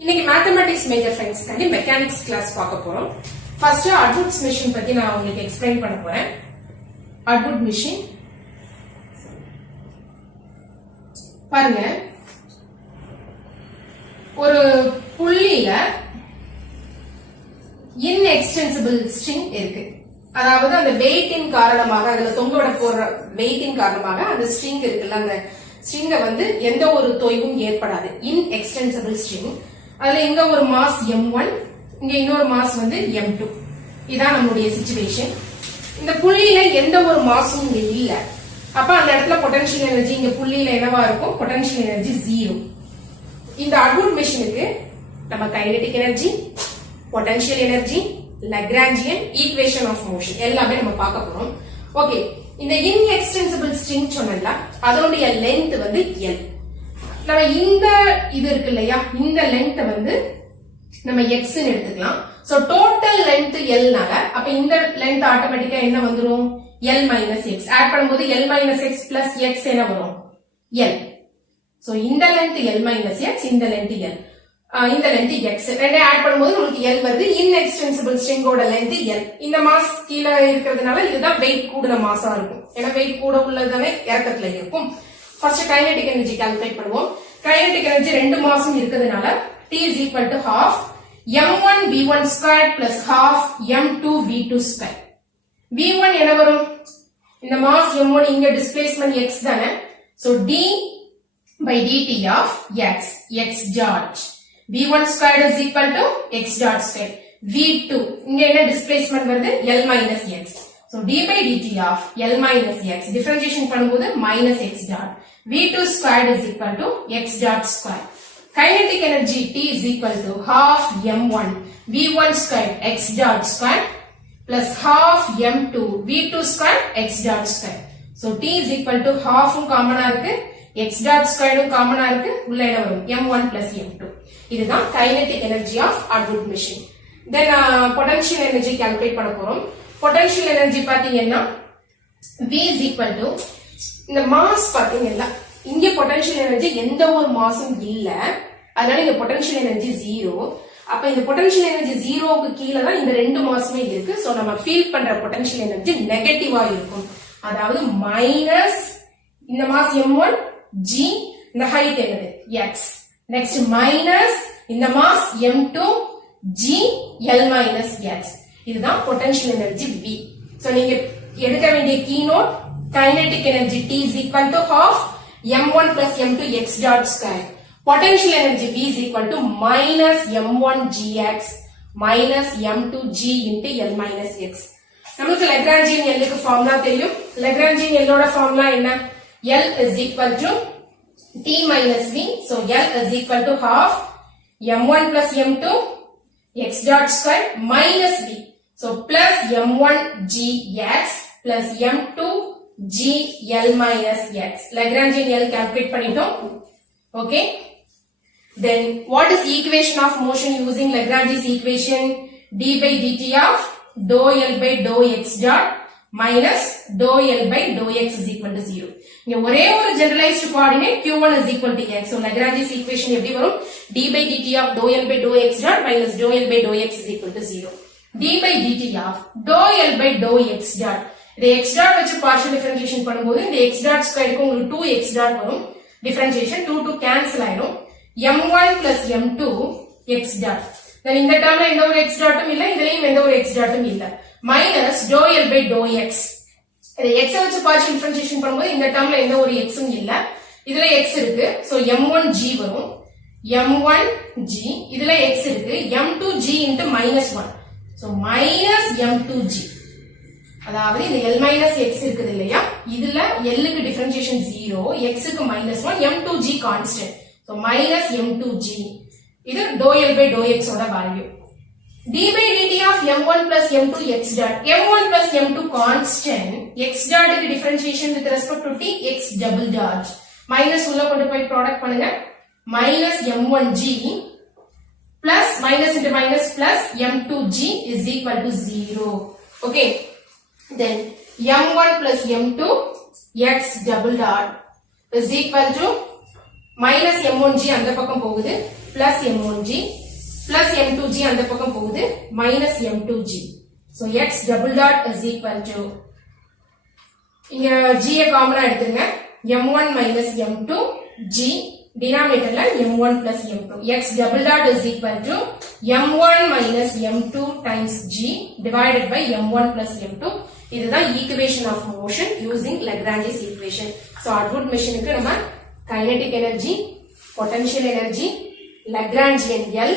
இன்னைக்கு mathematics major friends கண்டி mechanics class பார்க்க போறோம். ஃபர்ஸ்ட் அட்வுட்ஸ் மிஷின் பத்தி நான் உங்களுக்கு எக்ஸ்பிளைன் பண்ண போறேன். அட்வுட் மிஷின் பாருங்க, ஒரு புள்ளியில இன்எக்ஸ்டென்சிபிள் ஸ்ட்ரிங் இருக்கு. அதாவது அந்த வெயிட்டின் காரணமாக, அதுல தொங்கவிட போற வெயிட்டின் காரணமாக அந்த ஸ்ட்ரிங் இருக்குல்ல, அந்த ஸ்ட்ரிங்க வந்து எந்த ஒரு தொய்வும் ஏற்படாது. Inextensible string. அதுல இங்க ஒரு மாஸ் m1, இங்க இன்னொரு மாஸ் வந்து m2. இதான் நம்மளுடைய சிச்சுவேஷன். இந்த புள்ளியில எந்த ஒரு மாசும் இங்க இல்ல. அப்ப அந்த இடத்துல பொட்டன்ஷியல் எனர்ஜி இங்க புள்ளியில என்னவா இருக்கும்? Potential energy 0. இந்த அட்வுட் மிஷினுக்கு நம்ம kinetic energy, potential energy, Lagrangian equation of motion எல்லாமே நம்ம பார்க்க போறோம். ஓகே, இந்த இன்எக்ஸ்டென்சிபிள் ஸ்ட்ரிங் சொன்னல, அதனுடைய லென்த் வந்து L. நம்ம இந்த இது இருக்கு இல்லையா, இந்த லென்த் வந்து நம்ம x ன்னு எடுத்துக்கலாம். சோ டோட்டல் லென்த் L னால அப்ப இந்த லென்த் ஆட்டோமேட்டிக்கா என்ன வந்துரும்? L minus x. ஆட் பண்ணும்போது L minus x plus x என்ன வரும்? L. சோ இந்த லென்த் L minus x, இந்த லென்த் L, இந்த லென்த் x. ரெண்டே ஆட் பண்ணும்போது உங்களுக்கு L வருது. Inextensible ஸ்ட்ரிங்கோட length L. இந்த மாஸ் கீழ இருக்கிறதுனால இதுதான் வெயிட் கூடுன மாஸா இருக்கும். ஏன்னா வெயிட் கூட உள்ளதானே இறக்கத்துல இருக்கும். ஃபர்ஸ்ட் கைனெடிக் எனர்ஜி கால்குலேட் பண்ணுவோம். கைனெடிக் எனர்ஜி ரெண்டு மாஸும் இருக்கிறதுனால T is equal to half m1 v1 squared plus half m2 v2 squared. v1 என்ன வரும்? இந்த மாஸ் m1, இங்க டிஸ்பிளேஸ்மென்ட் x தானே. So d by dt of x, x dot. v1 squared is equal to x dot squared. v2 இங்க என்ன displacement வருது? L minus x. So d by dt of L minus x. Differentiation பண்ணும்போது minus x dot. v2 squared is equal to x dot square. Kinetic energy T is equal to half m1 v1 squared x dot square plus half m2 v2 squared x dot square. So T is equal to half காமனா இருக்கு, x dot squared காமனா இருக்கு, உள்ள என்ன வரும்? m1 plus m2. இதுதான் kinetic energy of Atwood machine. Then potential energy calculate பண்ண போறோம். Potential energy பாத்தீங்கன்னா V is equal to, இந்த மாஸ் பாத்தீங்கன்னா இங்க பொட்டன்ஷியல் எனர்ஜி எந்த ஒரு மாஸும் இல்ல, அதனால இங்க பொட்டன்ஷியல் எனர்ஜி 0. அப்ப இந்த பொட்டன்ஷியல் எனர்ஜி 0க்கு கீழ தான் இந்த ரெண்டு மாஸுமே இருக்கு. சோ நம்ம ஃபீல் பண்ற பொட்டன்ஷியல் எனர்ஜி நெகட்டிவா இருக்கும். அதாவது மைனஸ் இந்த மாஸ் m1 g, இந்த ஹைட் என்னது? x. நெக்ஸ்ட் மைனஸ் இந்த mass m2 g L minus x. இதுதான் பொட்டன்ஷியல் எனர்ஜி V. சோ நீங்க எடுக்க வேண்டிய key note, kinetic energy T is equal to half m1 plus m2 x dot square. Potential energy V is equal to minus m1 gx minus m2 g into L minus x. நமக்கு Lagrangian L க்கு formula தெரியும். Lagrangian L ஓட formula என்ன? L is equal to T minus V. So L is equal to half m1 plus m2 x dot square minus V. So plus m1 gx plus m2 g L minus x. Lagrangian L calculate பண்ணிட்டோம். Okay. Then what is equation of motion using Lagrange's equation? D by dt of dou L by dou x dot minus dou L by dou x is equal to 0. இங்க ஒரே ஒரு generalized coordinate q1 is equal to x. So Lagrange's equation எப்படி வரும்? D by dt of dou L by dou x dot minus dou L by dou x is equal to 0. D by dt of dou L by dou x dot. இந்த x dot வச்சு partial differentiation பண்ணும்போது இந்த x dot ஸ்கொயருக்கு உங்களுக்கு 2x dot வரும். differentiation 2 cancel ஆயிடும். m1 plus m2 x dot. then இந்த டேர்ம்ல எந்த ஒரு x dotம் இல்ல, இதுலயும் எந்த ஒரு x dotம் இல்ல. minus dou L by dou x. இந்த x வச்சு partial differentiation பண்ணும்போது இந்த டேர்ம்ல எந்த ஒரு xம் இல்ல, இதுல x இருக்கு. so m1g வரும். m1g இதுல x இருக்கு. m2g into minus 1. so minus m2g. அதாவது இந்த L minus x இருக்குது இல்லையா, இதுல L க்கு differentiation 0, x க்கு minus 1, m2g constant. so minus m2g. இது dou L by dou x ஓட value. D by dt of m1 plus m2 x dot. m1 plus m2 constant. x dot க்கு differentiation with respect to t, x double dot. minus உள்ள கொண்டு போய் product பண்ணுங்க. minus m1g plus minus into minus plus m2g is equal to 0. Okay. Then m1 plus m2 x double dot is equal to minus m1g அந்த பக்கம் போகுது plus m1g plus m2g அந்த பக்கம் போகுது minus m2g. So x double dot is equal to இங்க g காமனா எடுத்துருங்க m1 minus m2 g denominatorல m1 plus m2. X double dot is equal to m1 minus m2 times g divided by m1 plus m2. இதுதான் equation of motion using Lagrange's equation. So Atwood machineக்கு நம்ம kinetic energy, potential energy, Lagrangian L,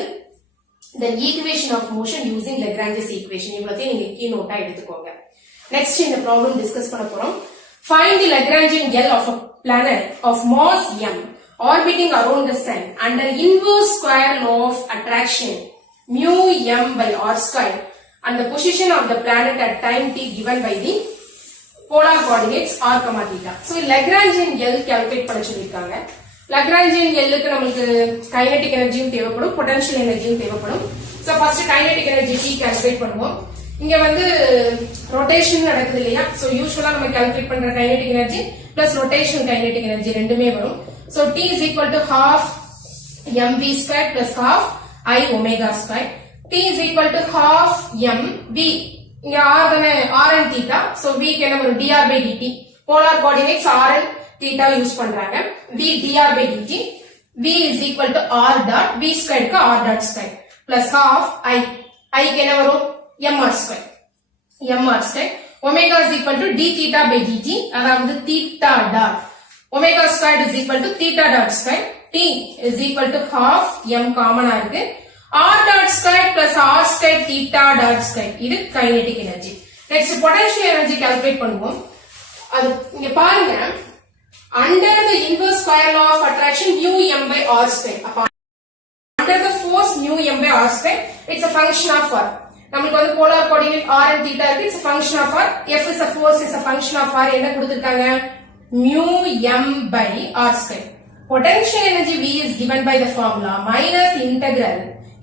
then equation of motion using Lagrange's equation. இவ்வளத்தையும் நீங்க keynote எடுத்துக்கோங்க. Next இந்த problem discuss பண்ண போறோம். Find the Lagrangian L of a planet of mass m orbiting around the sun under inverse square law of attraction mu m by r square and the position of the planet at time t given by the polar coordinates r, theta. So Lagrangian L calculate பண்ண சொல்லிருக்காங்க. Lagrangian L க்கு நமக்கு kinetic energy தேவைப்படும், potential energy தேவைப்படும். So first kinetic energy T calculate பண்ணுவோம். இங்க வந்து rotation நடக்குது இல்லையா? So usually நம்ம calculate பண்ற kinetic energy plus rotation kinetic energy ரெண்டுமே வரும். So T is equal to half mv square plus half I omega square. T is equal to half mv. இங்க r தானே r and theta. So v க்கு என்ன வரும் dr by dt. Polar coordinates r and theta use பண்றாங்க. v dr by dt. v is equal to r dot v square க்கு r dot square plus half I. I க்கு என்ன வரும் mr square. mr square. Omega is equal to d theta by dt. அதாவது theta dot. Omega squared is equal to theta dot square. T is equal to half m common இருக்கு. R dot square plus R square theta dot square. இது kinetic energy. Next potential energy calculate பண்ணுவோம். அது இங்க பாருங்க. Under the inverse square law of attraction mu m by r square. Under the force mu m by r square, it's a function of r. நமக்கு வந்து polar coordinate r and theta இருக்கு. It's a function of r. F is a force, is a function of r. என்ன கொடுத்திருக்காங்க? Mu m by r square. Potential energy V is given by the formula minus integral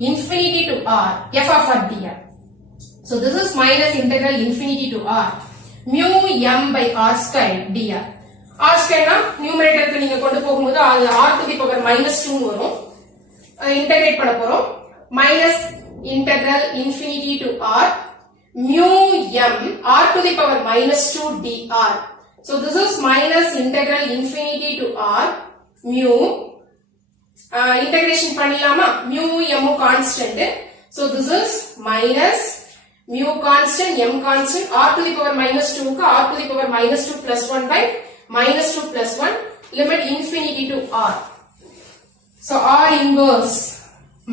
infinity to r f of r dr. So this is minus integral infinity to r mu m by r square dr. R square na numerator க்கு நீங்க கொண்டு போகும்போது அது r to the power minus 2 வரும். Integrate பண்ண போறோம். minus integral infinity to r mu m r to the power minus 2 dr. So this is minus integral infinity to r mu integration பண்ணிடலாமா mu m constant. So this is minus mu constant m constant r to the power minus 2 க்கு r to the power minus 2 plus 1 by minus 2 plus 1 limit infinity to r. So r inverse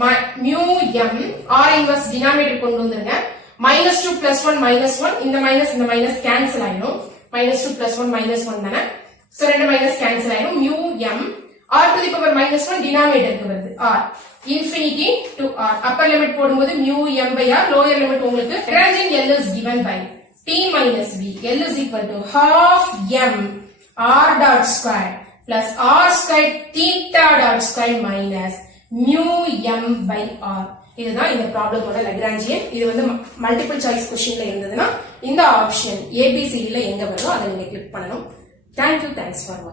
mu m r inverse denominator கொண்டு வந்துருங்க. minus 2 plus 1 minus 1 இந்த minus cancel ஆயிடும். minus 2 plus 1 minus 1 தானே. So ரெண்டு minus cancel ஆயிடும். mu m r to the power minus 1 denominator க்கு வருது r infinity to r. upper limit போடும்போது mu m by r, lower limit உங்களுக்கு Lagrangian L is given by t minus v. L is equal to half m r dot square plus r square theta dot square minus mu m by r. இதுதான் இந்த ப்ராப்ளமோட Lagrangian. இது வந்து multiple choice क्वेश्चनல இருந்ததுன்னா இந்த option ABCD ல எங்க வருதோ அதை நீங்க கிளிக் பண்ணனும். Thank you, thanks for watching.